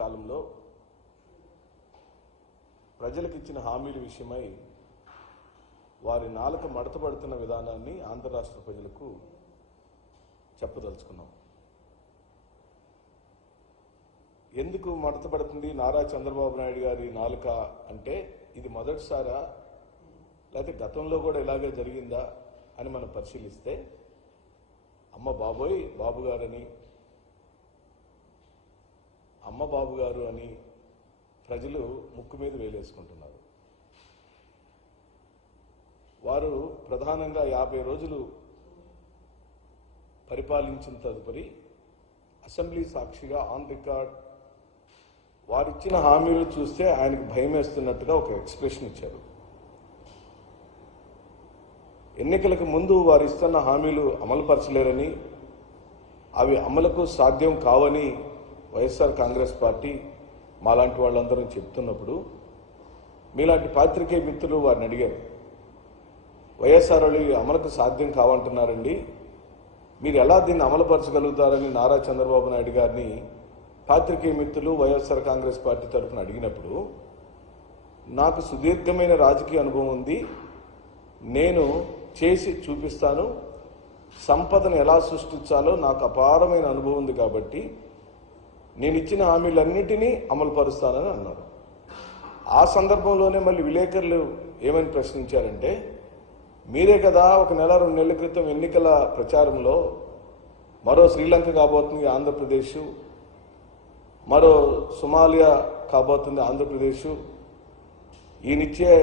కాలంలో ప్రజలకు ఇచ్చిన హామీల విషయమై వారి నాలుక మడతపడుతున్న విధానాన్ని ఆంధ్ర రాష్ట్ర ప్రజలకు చెప్పదలుచుకున్నాం. ఎందుకు మడతపడుతుంది నారా చంద్రబాబు నాయుడు గారి నాలుక అంటే ఇది మొదటిసారా లేకపోతే గతంలో కూడా ఇలాగే జరిగిందా అని మనం పరిశీలిస్తే అమ్మ బాబోయ్ బాబు గారని అమ్మ బాబు గారు అని ప్రజలు ముక్కు మీద వేలేసుకుంటున్నారు. వారు ప్రధానంగా 50 రోజులు పరిపాలించిన తదుపరి అసెంబ్లీ సాక్షిగా ఆన్ రికార్డ్ వారిచ్చిన హామీలు చూస్తే ఆయనకు భయం వేస్తున్నట్టుగా ఒక ఎక్స్ప్రెషన్ ఇచ్చారు. ఎన్నికలకు ముందు వారు ఇస్తున్న హామీలు అమలుపరచలేరని అవి అమలుకు సాధ్యం కావని వైఎస్ఆర్ కాంగ్రెస్ పార్టీ మాలాంటి వాళ్ళందరూ చెప్తున్నప్పుడు మీలాంటి పాత్రికేయ మిత్రులు వారిని అడిగారు, వైఎస్ఆర్ అమలుకు సాధ్యం కావంటున్నారండి, మీరు ఎలా దీన్ని అమలుపరచగలుగుతారని నారా చంద్రబాబు నాయుడు గారిని పాత్రికేయ మిత్రులు వైఎస్ఆర్ కాంగ్రెస్ పార్టీ తరఫున అడిగినప్పుడు నాకు సుదీర్ఘమైన రాజకీయ అనుభవం ఉంది, నేను చేసి చూపిస్తాను, సంపదను ఎలా సృష్టించాలో నాకు అపారమైన అనుభవం ఉంది కాబట్టి నేను ఇచ్చిన హామీలన్నిటినీ అమలుపరుస్తానని అన్నారు. ఆ సందర్భంలోనే మళ్ళీ విలేకరులు ఏమని ప్రశ్నించారంటే, మీరే కదా 1 నెల 2 నెలల క్రితం ఎన్నికల ప్రచారంలో మరో శ్రీలంక కాబోతుంది ఆంధ్రప్రదేశ్, మరో సొమాలియా కాబోతుంది ఆంధ్రప్రదేశ్, ఈయనిచ్చే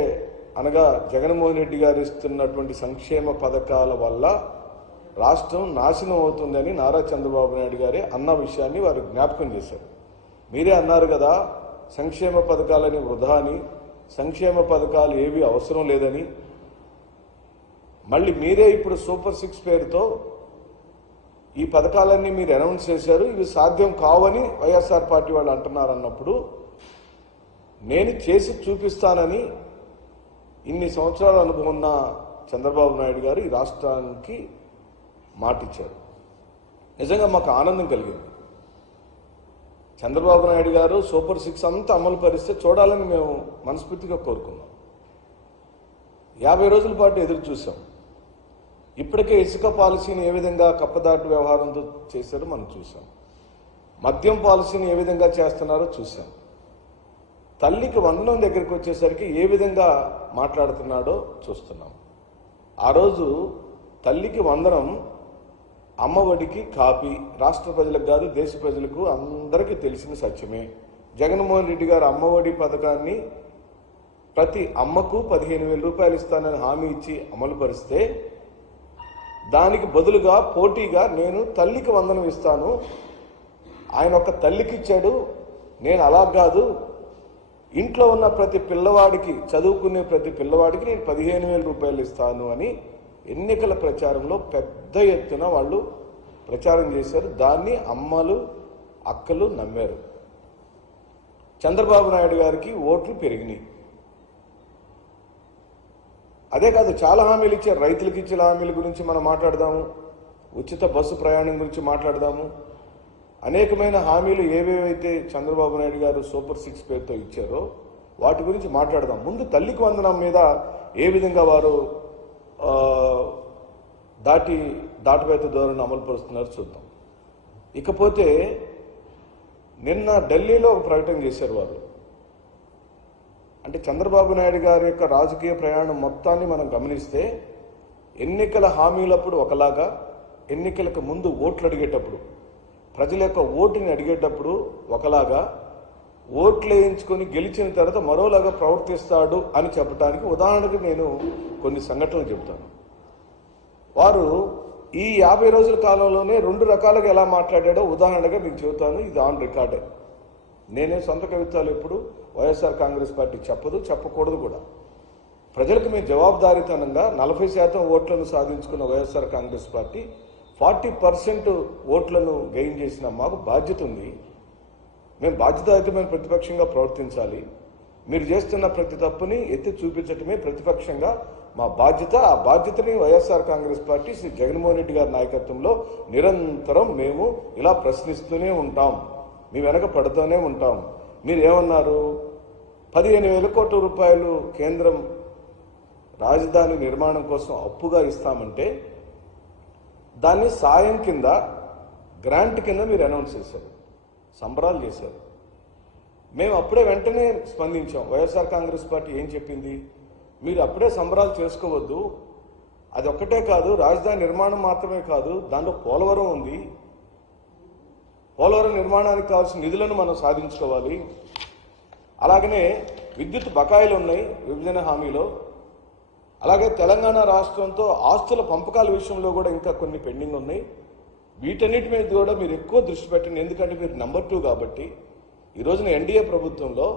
అనగా జగన్మోహన్ రెడ్డి గారు ఇస్తున్నటువంటి సంక్షేమ పథకాల వల్ల రాష్ట్రం నాశనం అవుతుందని నారా చంద్రబాబు నాయుడు గారే అన్న విషయాన్ని వారు జ్ఞాపకం చేశారు. మీరే అన్నారు కదా సంక్షేమ పథకాలని వృధా అని, సంక్షేమ పథకాలు ఏవి అవసరం లేదని, మళ్ళీ మీరే ఇప్పుడు సూపర్ 6 పేరుతో ఈ పథకాలన్నీ మీరు అనౌన్స్ చేశారు, ఇవి సాధ్యం కావని వైఎస్ఆర్ పార్టీ వాళ్ళు అంటున్నారు. అన్నప్పుడు నేను చేసి చూపిస్తానని ఇన్ని సంవత్సరాల అనుభవం ఉన్న చంద్రబాబు నాయుడు గారు ఈ రాష్ట్రానికి మాటిచ్చారు. నిజంగా మాకు ఆనందం కలిగింది. చంద్రబాబు నాయుడు గారు సూపర్ 6 అంతా అమలు పరిస్తే చూడాలని మేము మనస్ఫూర్తిగా కోరుకున్నాం. 50 రోజుల పాటు ఎదురు చూసాం. ఇప్పటికే ఇసుక పాలసీని ఏ విధంగా కప్పదాటు వ్యవహారంతో చేశారో మనం చూసాం. మద్యం పాలసీని ఏ విధంగా చేస్తున్నారో చూసాం. తల్లికి వందనం దగ్గరికి వచ్చేసరికి ఏ విధంగా మాట్లాడుతున్నాడో చూస్తున్నాం. ఆ రోజు తల్లికి వందనం అమ్మఒడికి కాపీ రాష్ట్ర ప్రజలకు కాదు దేశ ప్రజలకు అందరికీ తెలిసిన సత్యమే. జగన్మోహన్ రెడ్డి గారు అమ్మఒడి పథకాన్ని ప్రతి అమ్మకు 15,000 రూపాయలు ఇస్తానని హామీ ఇచ్చి అమలు పరిస్తే దానికి బదులుగా పోటీగా నేను తల్లికి వందనం ఇస్తాను, ఆయన ఒక తల్లికి ఇచ్చాడు, నేను అలా కాదు ఇంట్లో ఉన్న ప్రతి పిల్లవాడికి చదువుకునే ప్రతి పిల్లవాడికి నేను 15,000 రూపాయలు ఇస్తాను అని ఎన్నికల ప్రచారంలో పెద్ద ఎత్తున వాళ్ళు ప్రచారం చేశారు. దాన్ని అమ్మలు అక్కలు నమ్మారు. చంద్రబాబు నాయుడు గారికి ఓట్లు పెరిగినాయి. అదే కాదు చాలా హామీలు ఇచ్చారు. రైతులకు ఇచ్చిన హామీల గురించి మనం మాట్లాడదాము, ఉచిత బస్సు ప్రయాణం గురించి మాట్లాడదాము, అనేకమైన హామీలు ఏవేవైతే చంద్రబాబు నాయుడు గారు సూపర్ 6 పేరుతో ఇచ్చారో వాటి గురించి మాట్లాడదాం. ముందు తల్లికి వందనం మీద ఏ విధంగా వారు దాటవేత ధోరణి అమలు పరుస్తున్నారో చూద్దాం. ఇకపోతే నిన్న ఢిల్లీలో ఒక ప్రకటన చేశారు వారు. అంటే చంద్రబాబు నాయుడు గారి యొక్క రాజకీయ ప్రయాణం మొత్తాన్ని మనం గమనిస్తే ఎన్నికల హామీలప్పుడు ఒకలాగా, ఎన్నికలకు ముందు ఓట్లు అడిగేటప్పుడు ప్రజల యొక్క ఓటుని అడిగేటప్పుడు ఒకలాగా, ఓట్లు వేయించుకొని గెలిచిన తర్వాత మరోలాగా ప్రవర్తిస్తాడు అని చెప్పడానికి ఉదాహరణకు నేను కొన్ని సంఘటనలు చెబుతాను. వారు ఈ 50 రోజుల కాలంలోనే 2 రకాలుగా ఎలా మాట్లాడాడో ఉదాహరణగా మీకు చెబుతాను. ఇది ఆన్ రికార్డే. నేనే సొంత కవిత్వాలు ఎప్పుడు వైఎస్ఆర్ కాంగ్రెస్ పార్టీ చెప్పదు, చెప్పకూడదు కూడా. ప్రజలకు మేము జవాబుదారీతనంగా 40% ఓట్లను సాధించుకున్న వైఎస్ఆర్ కాంగ్రెస్ పార్టీ 40% ఓట్లను గెయిన్ చేసిన మాకు బాధ్యత ఉంది. మేము బాధ్యతాయుతమైన ప్రతిపక్షంగా ప్రవర్తించాలి. మీరు చేస్తున్న ప్రతి తప్పుని ఎత్తి చూపించటమే ప్రతిపక్షంగా మా బాధ్యత. ఆ బాధ్యతని వైఎస్ఆర్ కాంగ్రెస్ పార్టీ శ్రీ జగన్మోహన్ రెడ్డి గారి నాయకత్వంలో నిరంతరం మేము ఇలా ప్రశ్నిస్తూనే ఉంటాం. మీ వెనక పడుతూనే ఉంటాం. మీరు ఏమన్నారు? 15,000 కోట్ల రూపాయలు కేంద్రం రాజధాని నిర్మాణం కోసం అప్పుగా ఇస్తామంటే దాన్ని సాయం కింద, గ్రాంట్ కింద మీరు అనౌన్స్ చేశారు, సంబరాలు చేశారు. మేము అప్పుడే వెంటనే స్పందించాం. వైఎస్ఆర్ కాంగ్రెస్ పార్టీ ఏం చెప్పింది? మీరు అప్పుడే సంబరాలు చేసుకోవద్దు, అది ఒక్కటే కాదు, రాజధాని నిర్మాణం మాత్రమే కాదు, దాంట్లో పోలవరం ఉంది, పోలవరం నిర్మాణానికి కావాల్సిన నిధులను మనం సాధించుకోవాలి. అలాగనే విద్యుత్ బకాయిలు ఉన్నాయి విభజన హామీలో. అలాగే తెలంగాణ రాష్ట్రంతో ఆస్తుల పంపకాల విషయంలో కూడా ఇంకా కొన్ని పెండింగ్ ఉన్నాయి. వీటన్నిటి మీద కూడా మీరు ఎక్కువ దృష్టి పెట్టండి, ఎందుకంటే మీరు నెంబర్ 2 కాబట్టి. ఈ రోజున ఎన్డీఏ ప్రభుత్వంలో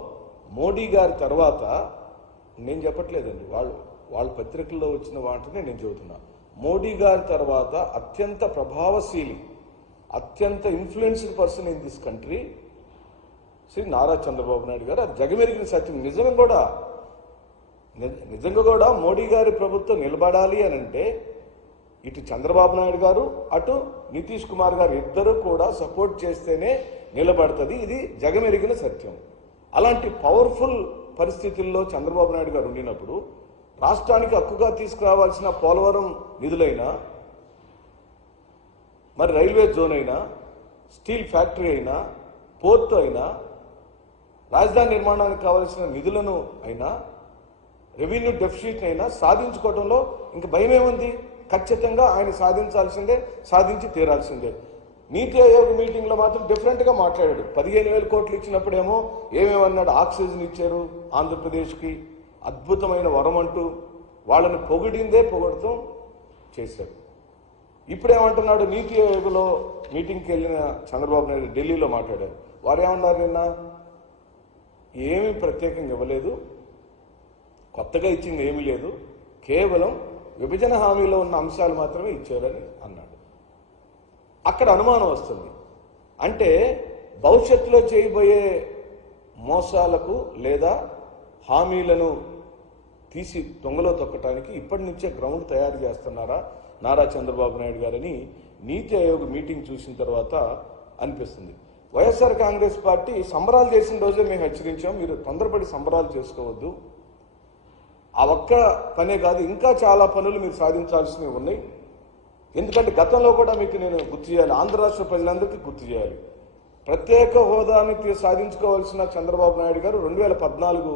మోడీ గారి తర్వాత, నేను చెప్పట్లేదండి, వాళ్ళ పత్రికల్లో వచ్చిన వాటిని నేను చెబుతున్నా, మోడీ గారి తర్వాత అత్యంత ప్రభావశీలి, అత్యంత influenced person in this country Shri Nara Chandrababu Naidu గారు. అది జగమెరిగిన సత్యం. నిజంగా కూడా మోడీ గారి ప్రభుత్వం నిలబడాలి అని అంటే ఇటు చంద్రబాబు నాయుడు గారు, అటు నితీష్ కుమార్ గారు ఇద్దరు కూడా సపోర్ట్ చేస్తేనే నిలబడుతుంది. ఇది జగమెరిగిన సత్యం. అలాంటి పవర్ఫుల్ పరిస్థితుల్లో చంద్రబాబు నాయుడు గారు ఉండినప్పుడు రాష్ట్రానికి హక్కుగా తీసుకురావాల్సిన పోలవరం నిధులైనా, మరి రైల్వే జోన్ అయినా, స్టీల్ ఫ్యాక్టరీ అయినా, పోర్టు అయినా, రాజధాని నిర్మాణానికి కావాల్సిన నిధులను అయినా, రెవెన్యూ డెఫిసిట్ అయినా సాధించుకోవడంలో ఇంక భయం ఏముంది? ఖచ్చితంగా ఆయన సాధించాల్సిందే, సాధించి తీరాల్సిందే. నీతి ఆయోగ్ మీటింగ్లో మాత్రం డిఫరెంట్గా మాట్లాడాడు. 15,000 కోట్లు ఇచ్చినప్పుడేమో ఏమేమన్నాడు? ఆక్సిజన్ ఇచ్చారు ఆంధ్రప్రదేశ్కి, అద్భుతమైన వరం అంటూ వాళ్ళని పొగుడుతూ చేశారు. ఇప్పుడేమంటున్నాడు? నీతి ఆయోగ్లో మీటింగ్కి వెళ్ళిన చంద్రబాబు నాయుడు ఢిల్లీలో మాట్లాడారు. వారు ఏమన్నారు? నిన్న ఏమీ ప్రత్యేకంగా ఇవ్వలేదు, కొత్తగా ఇచ్చింది ఏమీ లేదు, కేవలం విభజన హామీలో ఉన్న అంశాలు మాత్రమే ఇచ్చారని అన్నాడు. అక్కడ అనుమానం వస్తుంది. అంటే భవిష్యత్తులో చేయబోయే మోసాలకు లేదా హామీలను తీసి తొంగలో తొక్కటానికి ఇప్పటి నుంచే గ్రౌండ్ తయారు చేస్తున్నారా నారా చంద్రబాబు నాయుడు గారని నీతి ఆయోగ్ మీటింగ్ చూసిన తర్వాత అనిపిస్తుంది. వైఎస్ఆర్ కాంగ్రెస్ పార్టీ సంబరాలు చేసిన రోజే మేము హెచ్చరించాం, మీరు తొందరపడి సంబరాలు చేసుకోవద్దు. ఆ ఒక్క పనే కాదు, ఇంకా చాలా పనులు మీరు సాధించాల్సినవి ఉన్నాయి. ఎందుకంటే గతంలో కూడా మీకు నేను గుర్తు చేయాలి, ఆంధ్ర రాష్ట్ర ప్రజలందరికీ గుర్తు చేయాలి. ప్రత్యేక హోదాని సాధించుకోవాల్సిన చంద్రబాబు నాయుడు గారు 2014